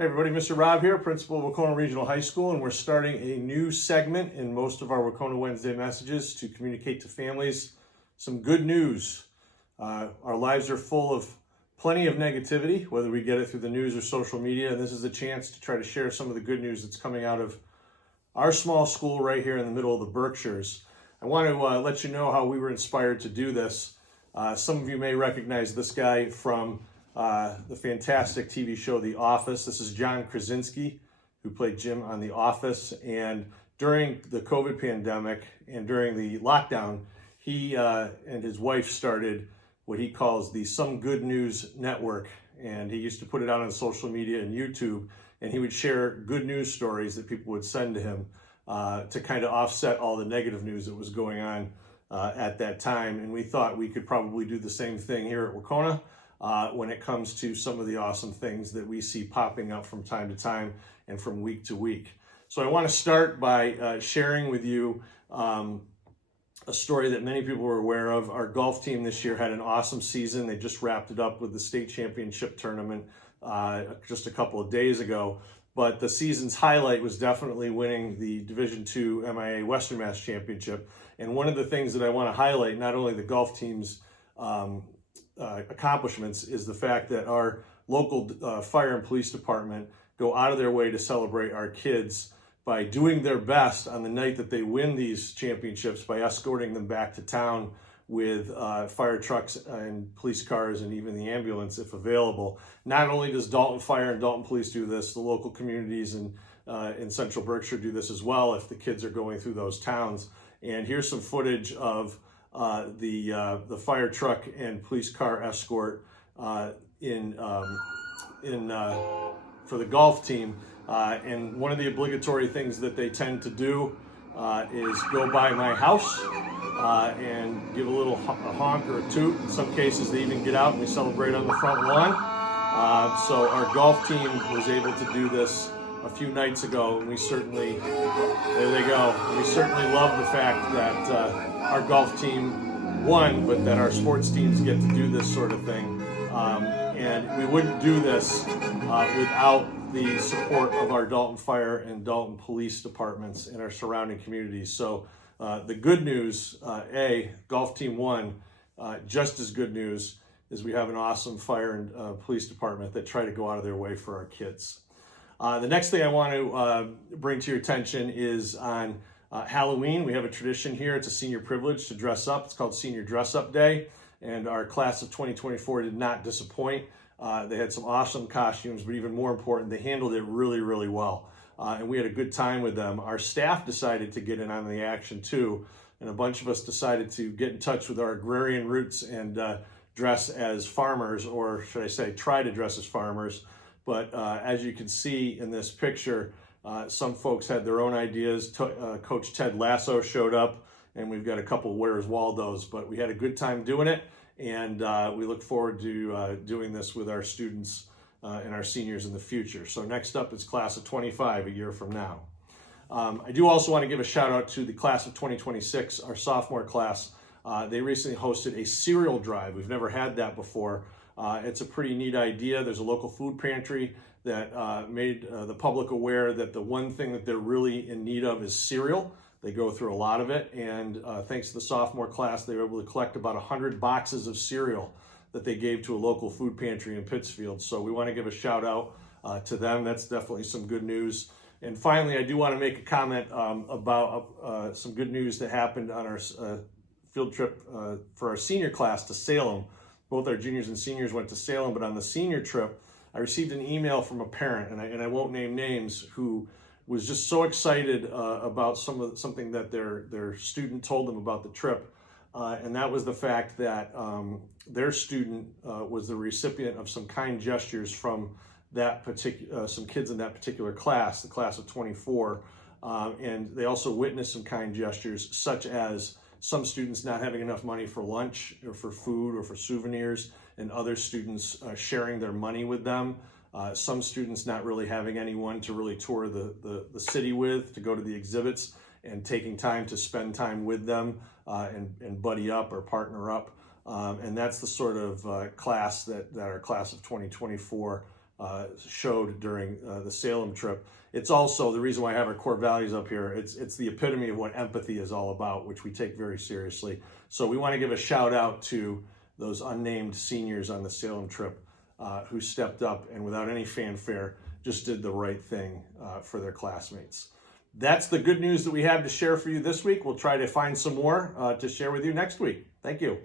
Hey everybody, Mr. Rob here, principal of Wahconah Regional High School, and we're starting a new segment in most of our Wahconah Wednesday messages to communicate to families some good news. Our lives are full of plenty of negativity, whether we get it through the news or social media, and this is a chance to try to share some of the good news that's coming out of our small school right here in the middle of the Berkshires. I want to let you know how we were inspired to do this. Some of you may recognize this guy from the fantastic TV show The Office. This is John Krasinski, who played Jim on The Office. And during the COVID pandemic and during the lockdown, he and his wife started what he calls the Some Good News Network. And he used to put it out on social media and YouTube, and he would share good news stories that people would send to him to kind of offset all the negative news that was going on at that time. And we thought we could probably do the same thing here at Wahconah. When it comes to some of the awesome things that we see popping up from time to time and from week to week. So I want to start by sharing with you a story that many people were aware of. Our golf team this year had an awesome season. They just wrapped it up with the state championship tournament just a couple of days ago. But the season's highlight was definitely winning the Division II MIA Western Mass Championship. And one of the things that I want to highlight, not only the golf team's accomplishments, is the fact that our local fire and police department go out of their way to celebrate our kids by doing their best on the night that they win these championships by escorting them back to town with fire trucks and police cars and even the ambulance if available. Not only does Dalton Fire and Dalton Police do this, the local communities in Central Berkshire do this as well if the kids are going through those towns. And here's some footage of the fire truck and police car escort for the golf team. And one of the obligatory things that they tend to do is go by my house and give a little honk or a toot. In some cases, they even get out and we celebrate on the front lawn. So our golf team was able to do this a few nights ago, and we certainly, there they go. We certainly love the fact that our golf team won, but that our sports teams get to do this sort of thing. And we wouldn't do this without the support of our Dalton Fire and Dalton Police departments in our surrounding communities. So the good news, golf team won. Just as good news is we have an awesome fire and police department that try to go out of their way for our kids. The next thing I want to bring to your attention is on Halloween. We have a tradition here. It's a senior privilege to dress up. It's called Senior Dress Up Day. And our class of 2024 did not disappoint. They had some awesome costumes, but even more important, they handled it really, really well. And we had a good time with them. Our staff decided to get in on the action too. And a bunch of us decided to get in touch with our agrarian roots and dress as farmers, or should I say, try to dress as farmers. But as you can see in this picture, some folks had their own ideas. Coach Ted Lasso showed up, and we've got a couple Where's Waldo's, but we had a good time doing it, and we look forward to doing this with our students and our seniors in the future. So next up is class of 25, a year from now. I do also want to give a shout out to the class of 2026, our sophomore class. They recently hosted a cereal drive. We've never had that before. It's a pretty neat idea. There's a local food pantry that made the public aware that the one thing that they're really in need of is cereal. They go through a lot of it, and thanks to the sophomore class, they were able to collect about 100 boxes of cereal that they gave to a local food pantry in Pittsfield. So we want to give a shout out to them. That's definitely some good news. And finally, I do want to make a comment about some good news that happened on our field trip for our senior class to Salem. Both our juniors and seniors went to Salem, but on the senior trip, I received an email from a parent, and I won't name names, who was just so excited about something that their student told them about the trip, and that was the fact that their student was the recipient of some kind gestures from that some kids in that particular class, the class of 24, and they also witnessed some kind gestures, such as some students not having enough money for lunch or for food or for souvenirs, and other students sharing their money with them. Some students not really having anyone to really tour the city with, to go to the exhibits, and taking time to spend time with them and buddy up or partner up. And that's the sort of class that our class of 2024 showed during the Salem trip. It's also the reason why I have our core values up here. It's the epitome of what empathy is all about, which we take very seriously. So we want to give a shout out to those unnamed seniors on the Salem trip who stepped up and without any fanfare just did the right thing for their classmates. That's the good news that we have to share for you this week. We'll try to find some more to share with you next week. Thank you.